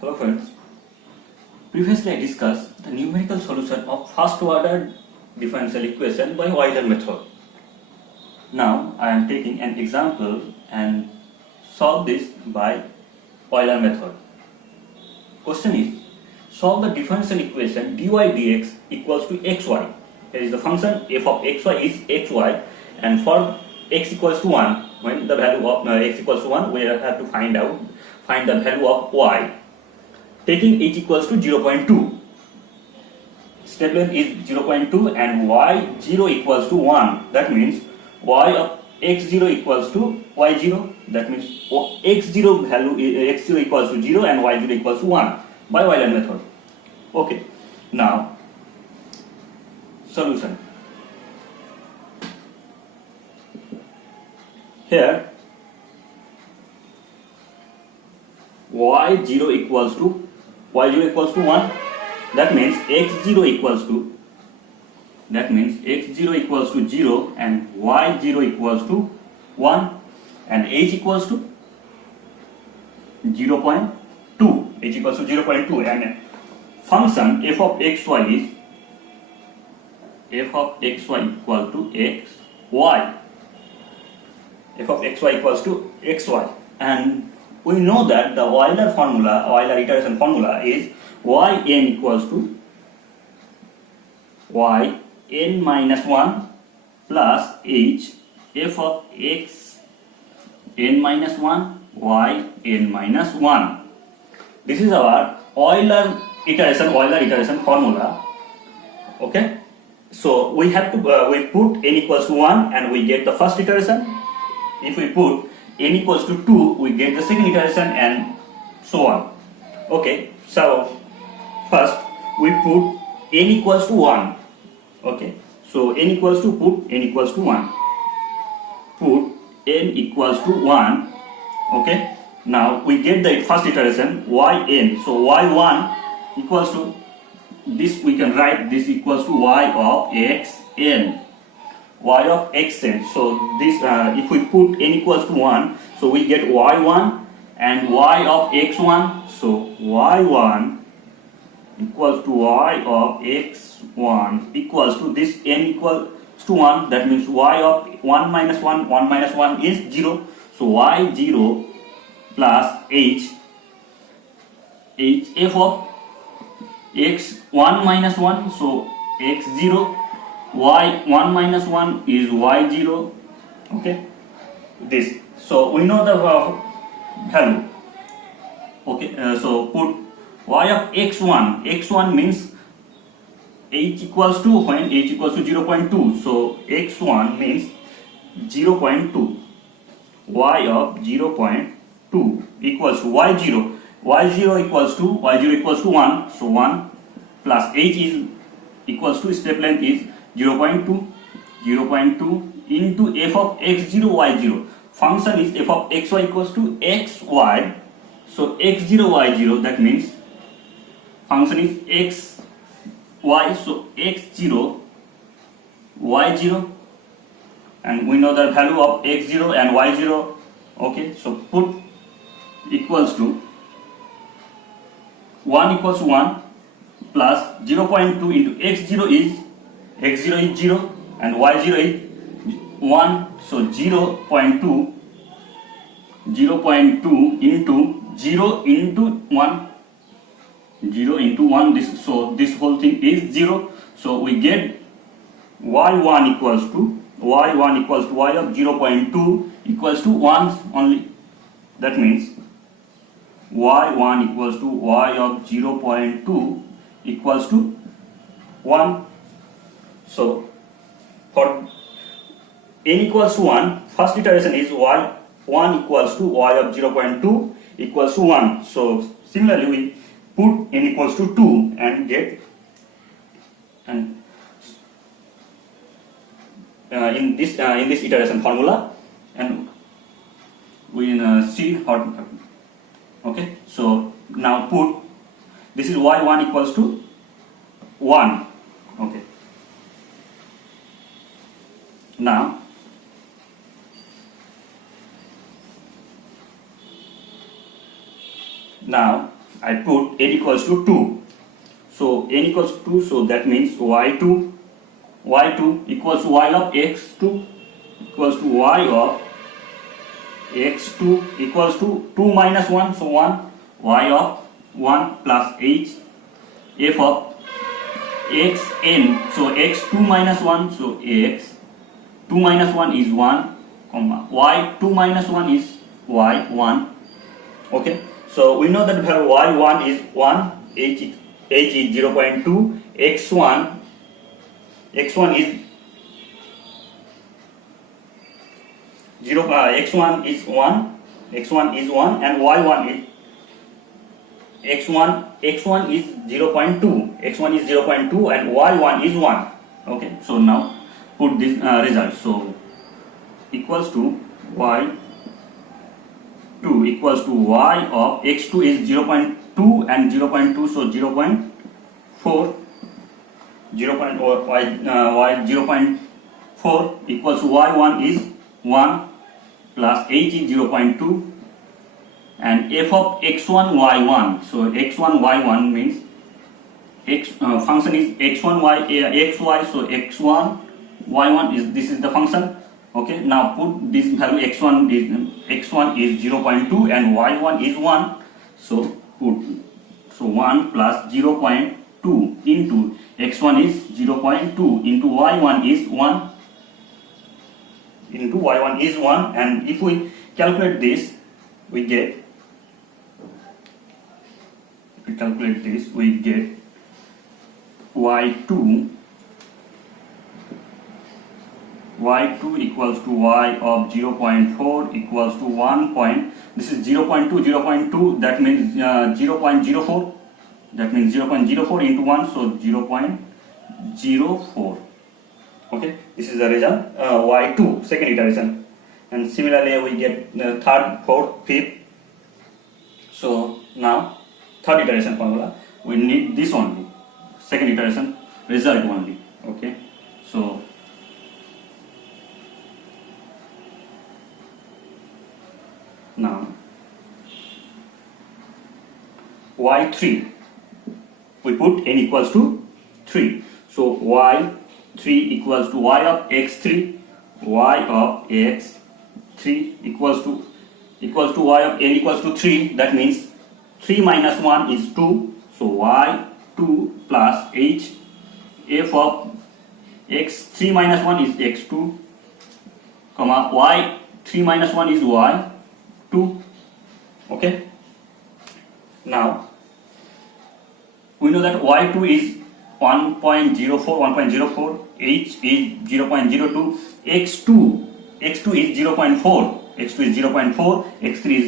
Hello friends, previously I discussed the numerical solution of first order differential equation by Euler method. Now I am taking an example and solve this by Euler method. Question is, solve the differential equation dy dx equals to xy. Here is the function f of xy is xy, and for x equals to 1, when the value of x equals to 1, we have to find the value of y. Taking h equals to 0.2. Step length is 0.2 and y0 equals to 1. That means y of x0 equals to y0. That means x0 value x0 equals to 0 and y0 equals to 1 by Euler method. Okay. Now solution. Here y0 equals to 1. That means x0 equals to 0 and y0 equals to 1 and h equals to 0.2. H equals to 0.2 and function f of xy equal to xy. F of xy equals to xy, and we know that the Euler iteration formula is yn equals to yn minus 1 plus h f of x n minus 1 yn minus 1. This is our Euler iteration formula. Okay, so we have to we put n equals to 1 and we get the first iteration. If we put n equals to 2, we get the second iteration and so on. Okay, so first we put n equals to 1. Okay, so n equals to 1. Put n equals to 1. Okay, now we get the first iteration yn. So y1 equals to this, we can write this equals to y of xn. So this if we put n equals to 1, so we get y1 and y of x1. So y1 equals to y of x1 equals to this n equals to 1. That means y of 1 minus 1 is 0. So y0 plus h f of x1 minus 1. So x0 y1 minus 1 is y0. Okay, this. So we know the value. Okay, so put y of x1 means h equals to, when h equals to 0.2, so x1 means 0.2. Y of 0.2 equals to y0 equals to 1, so 1 plus h is equals to, step length is 0.2 into f of x0 y0. Function is f of xy equals to xy. So x0 y0, that means function is xy. So x0 y0, and we know the value of x0 and y0. Okay, so put equals to 1 equals to 1 plus 0.2 into x0 is 0 and y0 is 1. So 0.2 into 0 into 1, this, so this whole thing is 0. So we get y1 equals to y of 0.2 equals to 1 only. That means y1 equals to y of 0.2 equals to 1. So for n equals to 1, first iteration is y1 equals to y of 0.2 equals to 1. So similarly we put n equals to 2 and get, and in this iteration formula, and we see how. Okay, so now put, this is y1 equals to 1. Okay, now I put n equals to 2. So n equals to 2, so that means y2 equals to y of x2 equals to y of x2 equals to 2 minus 1, so 1, y of 1 plus h, f of xn, so x2 minus 1, so x2 minus 1 is 1, comma, y2 minus 1 is y1. Okay, so we know that value y1 is 1, h is 0.2, x1 is 0, x1 is 1, and y1 is x1 is 0.2, x1 is 0.2 and y1 is 1. Okay, so now put this result. So equals to y2 equals to y of x2 is 0.2 and 0.2, so 0.4, y 0.4 equals to y1 is 1 plus h is 0.2 and f of x1 y1, so x1 y1 means function is x1 xy, so x1 y1 is, this is the function. Okay, now put this value x1 is 0.2 and y1 is 1, so put, so 1 plus 0.2 into x1 is 0.2 into y1 is 1 into y1 is 1, and if we calculate this we get y2 equals to y of 0.4 equals to 1 point, this is 0.2, that means 0.04, that means 0.04 into 1, so 0.04. Okay, this is the result, y2, second iteration. And similarly we get third, fourth, fifth. So now third iteration formula, we need this only, second iteration result only. Okay, so now y3, we put n equals to 3, so y3 equals to y of x3, y of x3 equals to y of n equals to 3, that means 3 minus 1 is 2, so y2 plus h, f of x3 minus 1 is x2, comma, y3 minus 1 is y2. Okay, now we know that y2 is 1.04, h is 0.02, x2 is 0.4, x3 is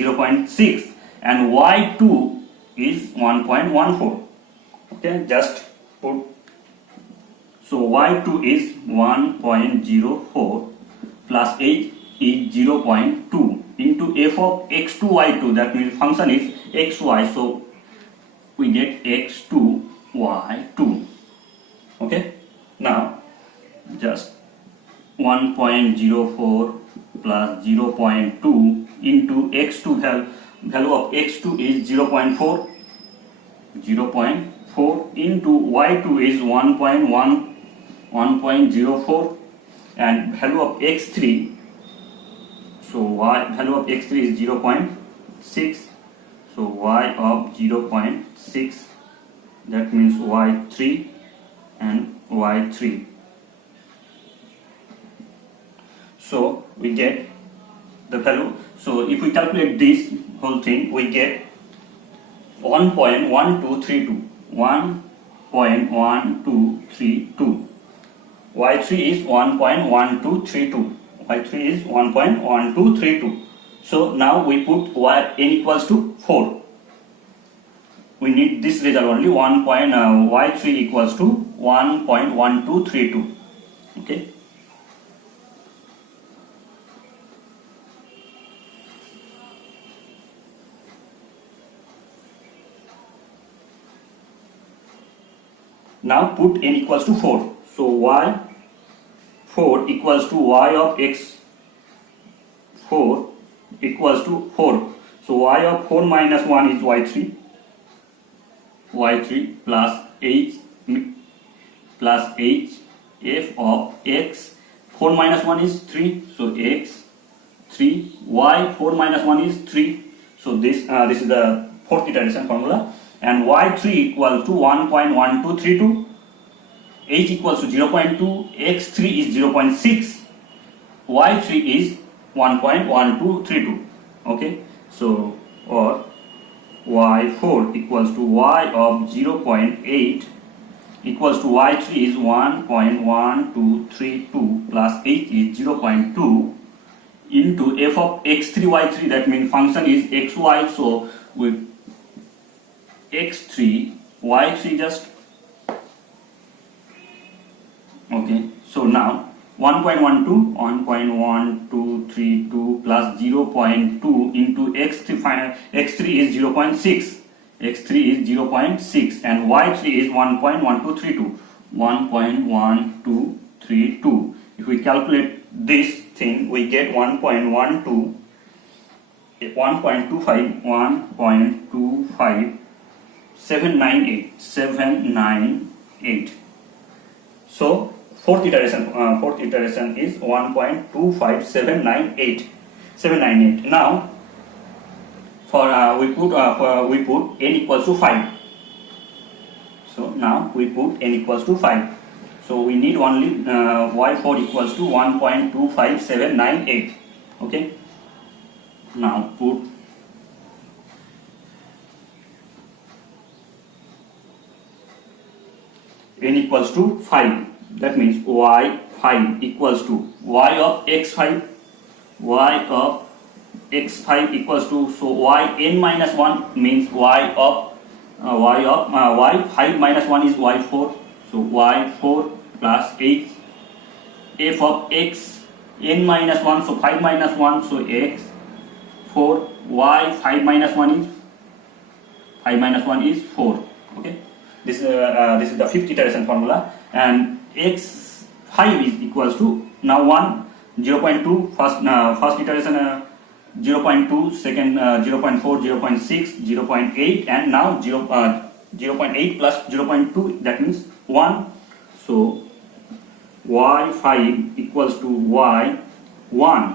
0.6 and y2 is 1.14. Okay, just put, so y2 is 1.04 plus h is 0.2 into f of x2 y2, that means function is xy, so we get x2 y2. Okay, now just 1.04 plus 0.2 into x2, value of x2 is 0.4 into y2 is 1.04 and value of x3, so value of x3 is 0.6, so y of 0.6, that means y3 and y3. So we get the value, so if we calculate this whole thing we get 1.1232, y3 is 1.1232. So now we put n equals to 4. We need this result only, y3 equals to 1.1232. Okay. Now put n equals to 4. So y4 equals to y of x4 equals to 4. So y of 4 minus 1 is y3. y3 plus h f of x. 4 minus 1 is 3, so x 3, y 4 minus 1 is 3, so this is the fourth iteration formula, and y3 equal to 1.1232, h equals to 0.2, x3 is 0.6, y3 is 1.1232. Okay, so or y4 equals to y of 0.8 equals to y3 is 1.1232 plus h is 0.2 into f of x3 y3, that means function is xy, so with x3 y3 just okay. So now 1.1232 plus 0.2 into x3 is 0.6, x3 is 0.6 and y3 is 1.1232. If we calculate this thing, we get 1.798. So fourth iteration is 1.25798. Now for we put n equals to 5. So now we put n equals to 5. So we need only y4 equals to 1.25798. Okay. Now put n equals to 5. That means y5 equals to y of x5. Y of x5 equals to, so yn minus 1 means y5 minus 1 is y4. So y4 plus h, f of x n minus 1, so 5 minus 1, so x4, y5 minus 1 is 5 minus 1 is 4. Okay, this is the fifth iteration formula, and x5 is equals to now 0.2 first iteration 0.2, second 0.4, 0.6, 0.8, and now 0.8 plus 0.2, that means 1. So y5 equals to y1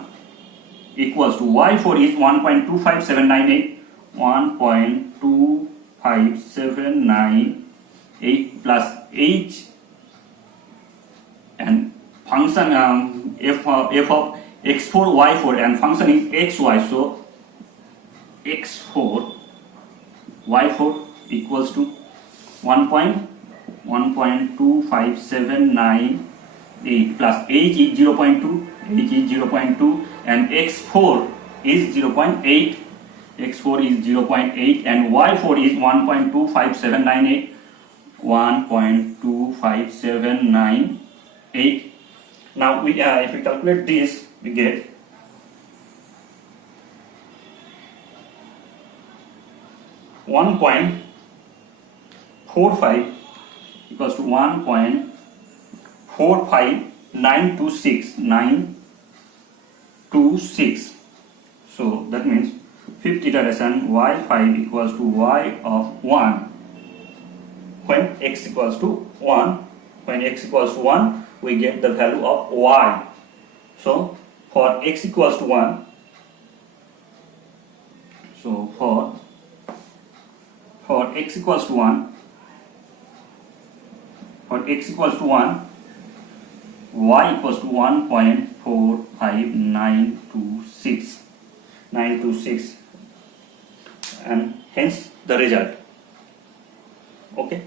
equals to y4 is 1.25798, 1.25798 plus h and function f of x4 y4 and function is xy, so x4 y4 equals to 1.25798 plus h is 0.2, and x4 is 0.8, and y4 is 1.25798, 1.25798. Now we if we calculate this, we get (1.45) equals to 1.45926. So that means fifth iteration y5 equals to y of 1 when x equals to 1. When x equals to 1, we get the value of y. So for x equals to 1, so for x equals to 1, y equals to 1.45926, and hence the result. Okay.